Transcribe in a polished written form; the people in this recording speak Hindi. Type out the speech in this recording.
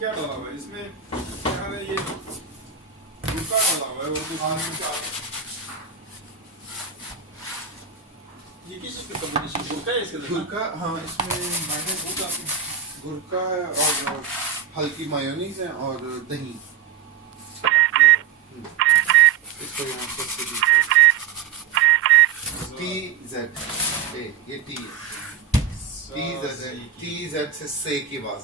क्या डाला हुआ है इसमें? क्या है ये गुटखा डाला हुआ है और ये किस चीज का कॉम्बिनेशन? गुटखा है इसके अंदर? गुटखा, हाँ इसमें गुटखा है और हल्की मायोनीज है और दही। इसको यहाँ पर TZ, ये T है, TZ से से की आवाज।